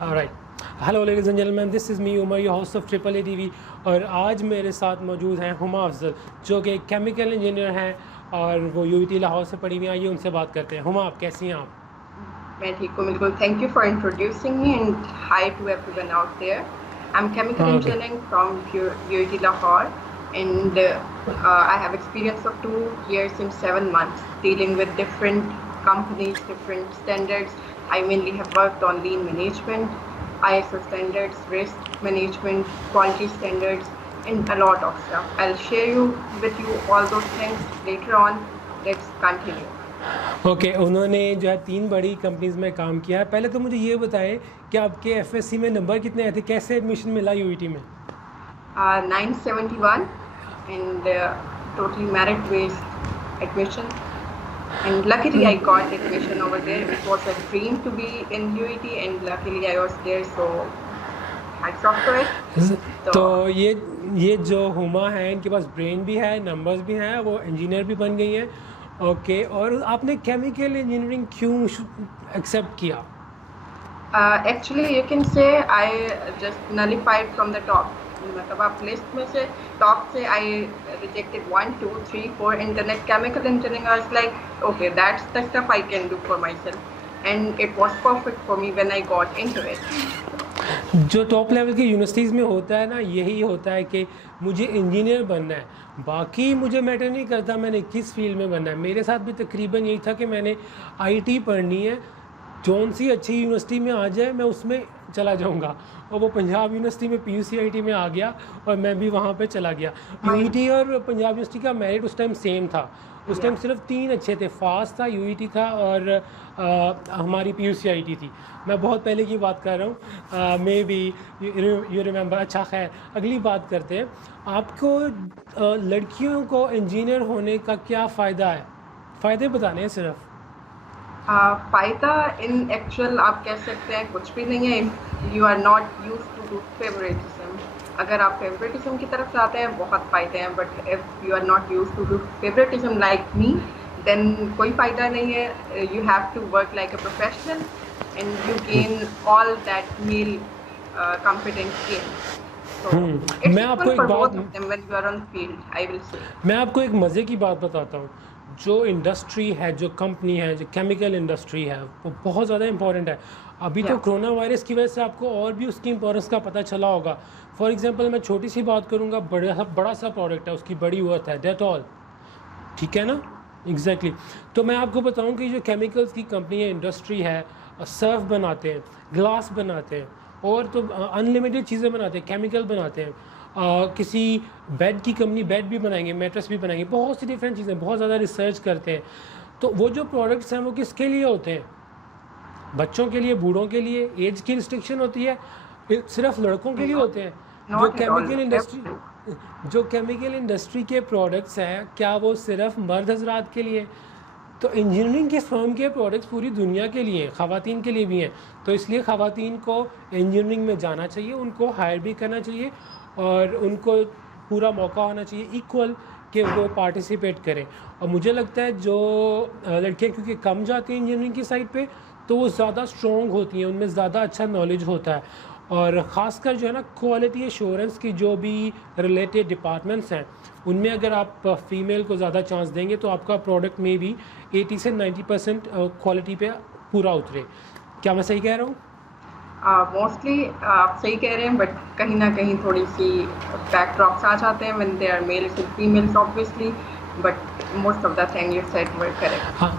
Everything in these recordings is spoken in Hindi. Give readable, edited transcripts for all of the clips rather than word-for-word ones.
Right. Hello ladies and gentleman, this is me Umar, your host of triple A TV. और आज मेरे साथ मौजूद हैं हुमा अफजल, जो कि केमिकल इंजीनियर हैं और वो यूईटी लाहौर से पढ़ी हुई हैं। आइए उनसे बात करते हैं। हुमा, आप कैसी हैं आप? मैं ठीक हूँ बिल्कुल। Thank you for introducing me and hi to everyone out there. I am chemical okay. Engineering from UIT Lahore and I have experience of 2 years and 7 months dealing with different companies, different standards. I mainly have worked on lean management, ISO standards, risk management, quality standards, and a lot of stuff. I'll share with you all those things later on. Let's continue. Okay, उन्होंने जो है 3 बड़ी कंपनीज़ में काम किया है। पहले तो मुझे ये बताएं कि आपके एफएससी में नंबर कितने आए थे, कैसे एडमिशन मिला यूईटी में? 971 and totally merit-based admission. And luckily I got admission over there. It was a dream to be in UIT and luckily I was there, so hats off to it. तो ये जो हुमा है, इनके पास ब्रेन भी है, नंबर्स भी हैं, वो इंजीनियर भी बन गई हैं। ओके, और आपने केमिकल इंजीनियरिंग क्यों एक्सेप्ट किया? Actually you can say I just nullified from the top. मतलब आप लिस्ट में से टॉप से I rejected 1, 2, 3, 4 and then at chemical engineering I was like, okay, that's the stuff I can do for myself and it was perfect for me when I got into it. जो टॉप लेवल की यूनिवर्सिटीज़ में होता है ना, यही होता है कि मुझे इंजीनियर बनना है, बाकी मुझे मैटर नहीं करता मैंने किस फील्ड में बनना है। मेरे साथ भी तकरीबन यही था कि मैंने आईटी पढ़नी है, जौन सी अच्छी यूनिवर्सिटी में आ जाए मैं उसमें चला जाऊंगा। और वो पंजाब यूनिवर्सिटी में PUCIT में आ गया और मैं भी वहाँ पे चला गया। यूईटी और पंजाब यूनिवर्सिटी का मेरिट उस टाइम सेम था। उस टाइम सिर्फ 3 अच्छे थे, फास्ट था, यूईटी था और हमारी PUCIT थी। मैं बहुत पहले की बात कर रहा हूँ, मे बी यू रिमेंबर। अच्छा, खैर, अगली बात करते हैं। आपको लड़कियों को इंजीनियर होने का क्या फ़ायदा है? फ़ायदे बताने हैं सिर्फ। फायदा इन एक्चुअल आप कह सकते हैं कुछ भी नहीं है। You are not use to do favouritism. अगर आप फेवरेटिज्म की तरफ जाते हैं बहुत फ़ायदे हैं, but if you are not use to do favouritism like me then कोई फ़ायदा नहीं है। You have to work like a professional and you gain all that male confidence gain. So मैं it's आपको equal एक for बात both of them when you are on field, I will say. मैं आपको एक मज़े की बात बताता हूँ। जो इंडस्ट्री है, जो कंपनी है, जो केमिकल इंडस्ट्री है, वो बहुत ज़्यादा इंपॉर्टेंट है। अभी तो Yeah. कोरोना वायरस की वजह से आपको और भी उसकी इंपॉर्टेंस का पता चला होगा। फॉर एग्जांपल मैं छोटी सी बात करूँगा, बड़ा सा प्रोडक्ट है, उसकी बड़ी वर्थ है, डेटॉल। ठीक है ना? एग्जैक्टली। तो मैं आपको बताऊं कि जो केमिकल्स की कंपनी है, इंडस्ट्री है, सर्फ बनाते हैं, ग्लास बनाते हैं और तो अनलिमिटेड चीज़ें बनाते हैं, केमिकल बनाते हैं। किसी बेड की कंपनी बेड भी बनाएंगे, मैट्रेस भी बनाएंगे, बहुत सी डिफरेंट चीज़ें, बहुत ज़्यादा रिसर्च करते हैं। तो वो जो प्रोडक्ट्स हैं वो किसके लिए होते हैं? बच्चों के लिए, बूढ़ों के लिए? एज की रिस्ट्रिक्शन होती है? सिर्फ लड़कों के लिए No, होते हैं? जो not at all. Chemical industry Everything. जो केमिकल इंडस्ट्री के प्रोडक्ट्स हैं, क्या वो सिर्फ मर्द हजरात के लिए? तो इंजीनियरिंग के फर्म के प्रोडक्ट्स पूरी दुनिया के लिए हैं, ख़वातीन के लिए भी हैं। तो इसलिए ख़वातीन को इंजीनियरिंग में जाना चाहिए, उनको हायर भी करना चाहिए और उनको पूरा मौका होना चाहिए इक्वल कि वो पार्टिसिपेट करें। और मुझे लगता है जो लड़कियां क्योंकि कम जाती हैं इंजीनियरिंग की साइड पे, तो वो ज़्यादा स्ट्रॉन्ग होती हैं, उनमें ज़्यादा अच्छा नॉलेज होता है। और ख़ासकर जो है ना, क्वालिटी एश्योरेंस की जो भी रिलेटेड डिपार्टमेंट्स हैं, उनमें अगर आप फ़ीमेल को ज़्यादा चांस देंगे तो आपका प्रोडक्ट में भी 80 से 90% क्वालिटी पे पूरा उतरे। क्या मैं सही कह रहा हूँ? मोस्टली आप सही कह रहे हैं, बट कहीं ना कहीं थोड़ी सी बैकड्रॉप्स आ जाते हैं when they are males and females obviously, but most of the thing you said were correct. हाँ,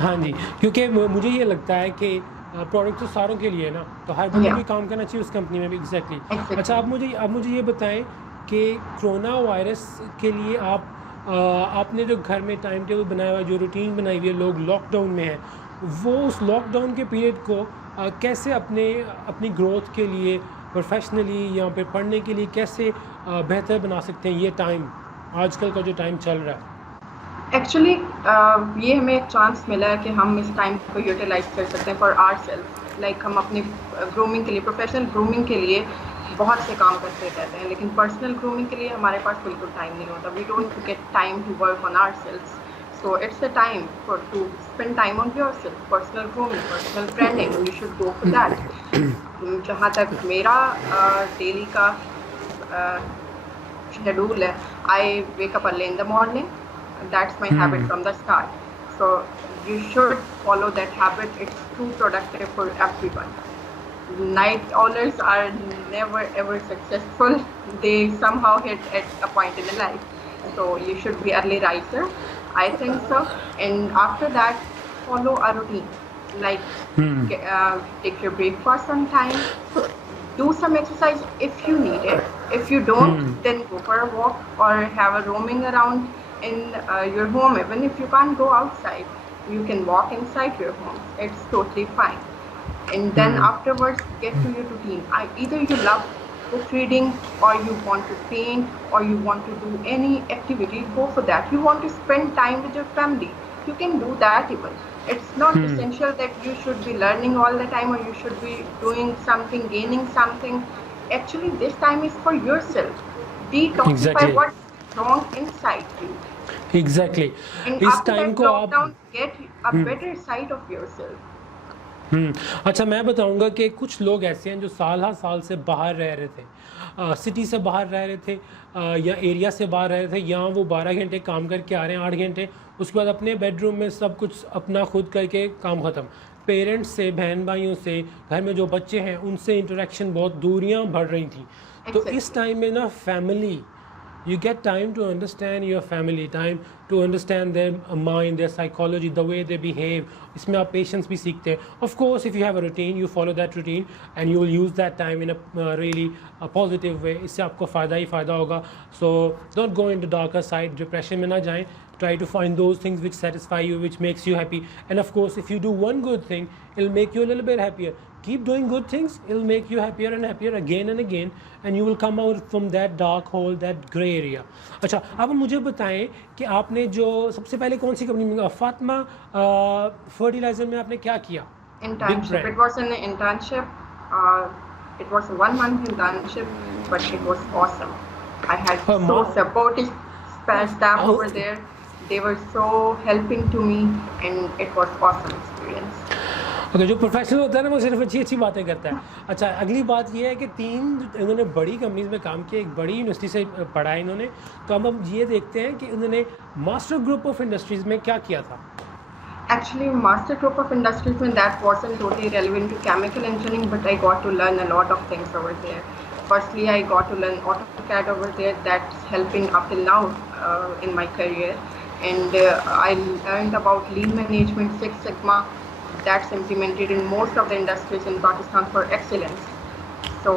हाँ जी, क्योंकि मुझे ये लगता है कि प्रोडक्ट तो सारों के लिए है ना, तो हर बंदे को Yeah. काम करना चाहिए उस कंपनी में भी। एग्जैक्टली। Exactly. अच्छा, अब मुझे ये बताएं कि कोरोना वायरस के लिए आपने जो घर में टाइम टेबल बनाया हुआ है, जो रूटीन बनाई हुई है, लोग लॉकडाउन में हैं, वो उस लॉकडाउन के पीरियड को कैसे अपनी ग्रोथ के लिए, प्रोफेशनली या पे पढ़ने के लिए कैसे बेहतर बना सकते हैं? ये टाइम, आजकल का जो टाइम चल रहा है। एक्चुअली ये हमें एक चांस मिला है कि हम इस टाइम को यूटिलाइज कर सकते हैं फॉर आवर सेल्फ। लाइक हम अपनी ग्रूमिंग के लिए, प्रोफेशनल ग्रूमिंग के लिए बहुत से काम करते रहते हैं, लेकिन पर्सनल ग्रूमिंग के लिए हमारे पास बिल्कुल टाइम नहीं होता। We don't get time to work on our self. So it's a time to spend time on yourself, personal grooming, personal branding. You should go for that. जहाँ तक मेरा डेली का schedule है, I wake up early in the morning. That's my habit from the start. So you should follow that habit. It's too productive for everyone. Night owlers are never ever successful. They somehow hit at a point in their life. So you should be early riser. I think so. And after that, follow a routine. Like take your breakfast on time. Do some exercise if you need it. If you don't, then go for a walk or have a roaming around in your home. Even if you can't go outside, you can walk inside your home. It's totally fine. And then afterwards, get to your routine. Either you love book reading, or you want to paint, or you want to do any activity, go for that. You want to spend time with your family, you can do that even. It's not essential that you should be learning all the time, or you should be doing something, gaining something. Actually, this time is for yourself. Detoxify Exactly. what's wrong inside you. Exactly. And इस after टाइम that को आप lockdown, get a better side of yourself. अच्छा, मैं बताऊंगा कि कुछ लोग ऐसे हैं जो साल हर साल से बाहर रह रहे थे, सिटी से बाहर रह रहे थे, या एरिया से बाहर रह रहे थे। यहाँ वो 12 घंटे काम करके आ रहे हैं, 8 घंटे, उसके बाद अपने बेडरूम में सब कुछ अपना खुद करके काम ख़त्म। पेरेंट्स से, बहन भाइयों से, घर में जो बच्चे हैं उनसे इंटरेक्शन, बहुत दूरियाँ बढ़ रही थी। तो इस टाइम में ना family, you get time to understand your family, time to understand their mind, their psychology, the way they behave. इसमें आप patience भी सीखते हैं. Of course, if you have a routine, you follow that routine and you will use that time in a really positive way. इससे आपको फ़ायदा ही फ़ायदा होगा. So don't go into darker side, depression में ना जाएं. Try to find those things which satisfy you, which makes you happy. And of course, if you do one good thing, it'll make you a little bit happier. Keep doing good things, it'll make you happier and happier again and again, and you will come out from that dark hole, that grey area. अच्छा, अब मुझे बताएं कि आपने जो सबसे पहले कौन सी कंपनी में, फातिमा फर्टिलाइजर में आपने क्या किया? Internship. It was an internship. It was a 1 month internship, but it was awesome. I had so supportive staff over there. They were so helping to me, and it was awesome experience. Okay, जो प्रोफेशनल होता है ना वो सिर्फ अच्छी अच्छी बातें करता है। अच्छा, अगली बात ये है कि 3 इन्होंने बड़ी कंपनीज में काम किया, एक बड़ी यूनिवर्सिटी से पढ़ा है इन्होंने। तो अब हम ये देखते हैं कि इन्होंने मास्टर ग्रुप ऑफ इंडस्ट्रीज़ में क्या किया था। Actually, master group of industries, when that wasn't totally relevant to chemical engineering, but I got to learn a lot of things over there. Firstly, I got to learn AutoCAD over there. That's helping up till now in my career. And I learned about lean management, Six Sigma. That's implemented in most of the industries in Pakistan for excellence. So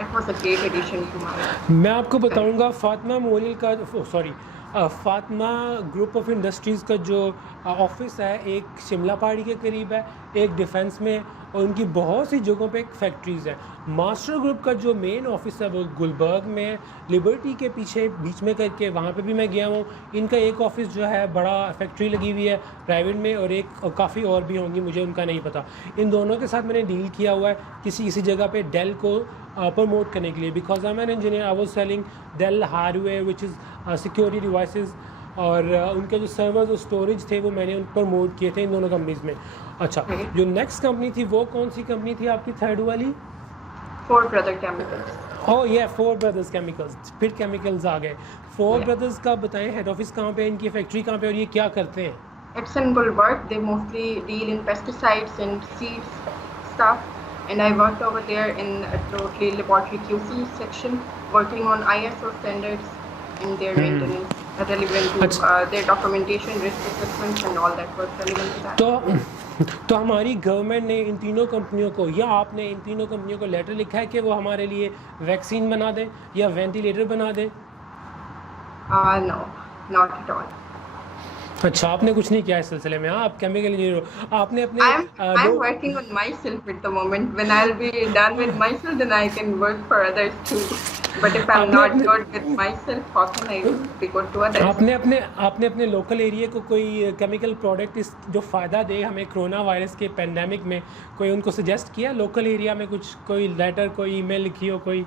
it was a great addition to my. मैं आपको बताऊंगा फातिमा मोरियल का, sorry, Fatima group of industries का जो ऑफिस है, एक शिमला पहाड़ी के करीब है, एक डिफेंस में है, और उनकी बहुत सी जगहों पे फैक्ट्रीज़ हैं। मास्टर ग्रुप का जो मेन ऑफिस है वो गुलबर्ग में है, लिबर्टी के पीछे बीच में करके, वहाँ पे भी मैं गया हूँ। इनका एक ऑफिस जो है बड़ा फैक्ट्री लगी हुई है प्राइवेट में, और एक काफ़ी और भी होंगी, मुझे उनका नहीं पता। इन दोनों के साथ मैंने डील किया हुआ है किसी जगह पे डेल को प्रमोट करने के लिए, because I am an engineer. I was selling Dell hardware which is security devices, और उनके जो सर्वर्स और स्टोरेज थे वो मैंने उन पर प्रमोट किए थे इन दोनों कंपनीज़ में। अच्छा, जो नेक्स्ट कंपनी थी वो कौन सी कंपनी थी आपकी, थर्ड वाली? Four Brother Chemicals. ओह ये फोर ब्रदर्स केमिकल्स, फिर केमिकल्स आ गए। फोर ब्रदर्स का बताएं, हेड ऑफिस कहाँ पे है, इनकी फैक्ट्री कहाँ पे, और ये क्या करते हैं? It's in Gulbarg. They mostly deal in pesticides and seeds stuff. And I worked over there in a totally laboratory QC section, working on ISO standards and their maintenance relevant to their documentation, risk assessments and all that was relevant to that. तो हमारी गवर्नमेंट ने इन तीनों कंपनियों को, या आपने इन तीनों कंपनियों को लेटर लिखा है कि वो हमारे लिए वैक्सीन बना दें या वेंटिलेटर बना दें? No, not at all. अच्छा, आपने कुछ नहीं किया इस सिलसिले में? हाँ, आप केमिकल इंजीनियर हो, आपने अपने I'm working on myself at the moment. When I'll be done with myself, then I can work for others too. But if I'm not good with myself, how can I be good to others? आपने अपने लोकल एरिया को कोई केमिकल प्रोडक्ट इस जो फ़ायदा दे हमें कोरोना वायरस के पेंडेमिक में, कोई उनको सजेस्ट किया लोकल एरिया में? कुछ कोई लेटर, कोई ईमेल लिखी हो कोई?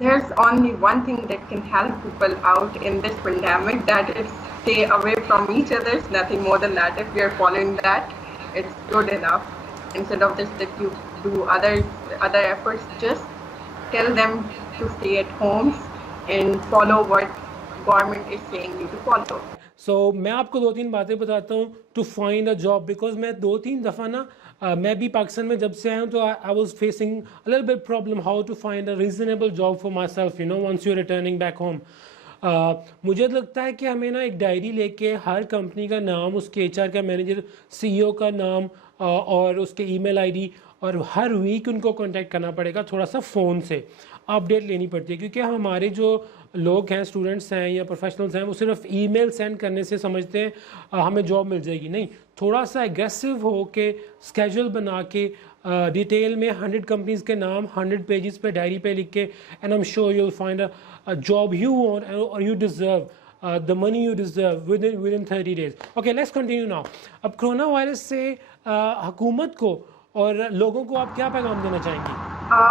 There's only one thing that can help people out in this pandemic, that is stay away from each other. It's nothing more than that. If we are following that, it's good enough. Instead of just that you do other efforts, just tell them to stay at homes and follow what government is saying you to follow. सो मैं आपको 2-3 बातें बताता हूँ to find a job, because मैं 2-3 दफ़ा ना मैं भी पाकिस्तान में जब से आया हूँ तो I was facing a little bit problem how to find a reasonable job for my self, you know, once you returning back home. मुझे लगता है कि हमें ना एक डायरी लेके हर कंपनी का नाम, उसके एचआर का मैनेजर, सीईओ का नाम और उसके ईमेल आईडी, और हर वीक उनको कांटेक्ट करना पड़ेगा, थोड़ा सा फ़ोन से अपडेट लेनी पड़ती है, क्योंकि हमारे जो लोग हैं, स्टूडेंट्स हैं या प्रोफेशनल्स हैं, वो सिर्फ ईमेल सेंड करने से समझते हैं हमें जॉब मिल जाएगी। नहीं, थोड़ा सा एग्रेसिव हो के स्केड्यूल बना के डिटेल में 100 कंपनीज के नाम 100 पेजेस पे डायरी पे लिख के, and I am sure you will find a job you want और you deserve, the money you deserve within 30 days. Okay, let's continue now. अब कोरोना वायरस से हुकूमत को और लोगों को आप क्या पैगाम देना चाहेंगी?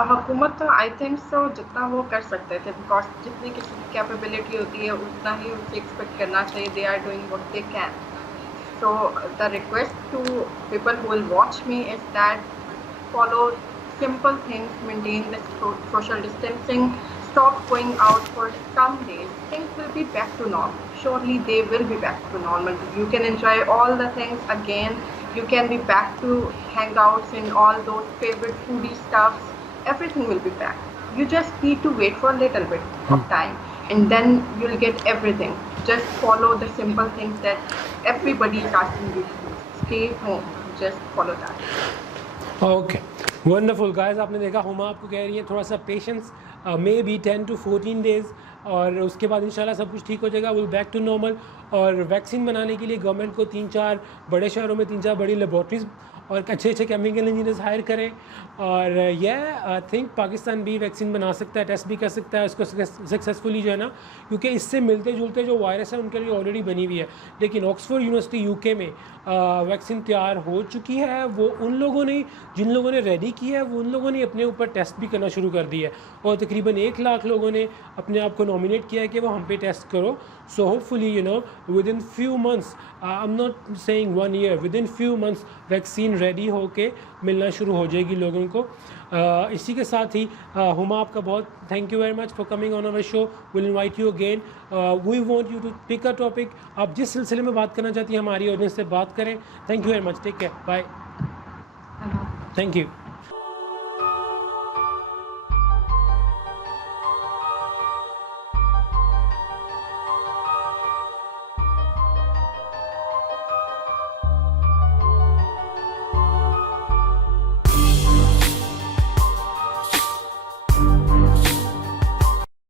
हुकूमत तो आई थिंक सो जितना वो कर सकते थे, बिकॉज जितनी किसी की कैपेबिलिटी होती है उतना ही उनसे एक्सपेक्ट करना चाहिए. They are doing what they can. So the request to people who will watch me is that follow simple things, maintain the social distancing, stop going out for some days. Things will be back to normal. Surely they will be back to normal. You can enjoy all the things again. You can be back to hangouts and all those favorite foodie stuffs. Everything will be back. You just need to wait for a little bit of time and then you'll get everything. Just follow the simple things that everybody is asking you to do. Stay home. Just follow that. Okay, wonderful guys, आपने देखा हुमा आपको कह रही है थोड़ा सा patience, may be 10 to 14 days, और उसके बाद इंशाल्लाह सब कुछ ठीक हो जाएगा, विल बैक टू नॉर्मल। और वैक्सीन बनाने के लिए गवर्नमेंट को 3-4 बड़े शहरों में 3-4 बड़ी लेबॉर्ट्रीज और अच्छे केमिकल इंजीनियर्स हायर करें। और आई थिंक पाकिस्तान भी वैक्सीन बना सकता है, टेस्ट भी कर सकता है उसको सक्सेसफुली, जो है ना, क्योंकि इससे मिलते जुलते जो वायरस है उनके लिए ऑलरेडी बनी हुई है। लेकिन ऑक्सफोर्ड यूनिवर्सिटी यूके में वैक्सीन तैयार हो चुकी है, वो उन लोगों ने, जिन लोगों ने रेडी की है, वो उन लोगों ने अपने ऊपर टेस्ट भी करना शुरू कर दिया है, और तकरीबन 1 लाख लोगों ने अपने आप को नॉमिनेट किया है कि वो हम पे टेस्ट करो। So hopefully, you know, with in few months, I am not saying 1 year, with in few months vaccine ready होके मिलना शुरू हो जाएगी लोगों को। इसी के साथ ही हुमा, आपका बहुत thank you very much for coming on our show. Will invite you again. We want you to pick a topic, आप जिस सिलसिले में बात करना चाहती हैं हमारी ऑडियंस से बात करें। Thank you very much, take care, bye, thank you.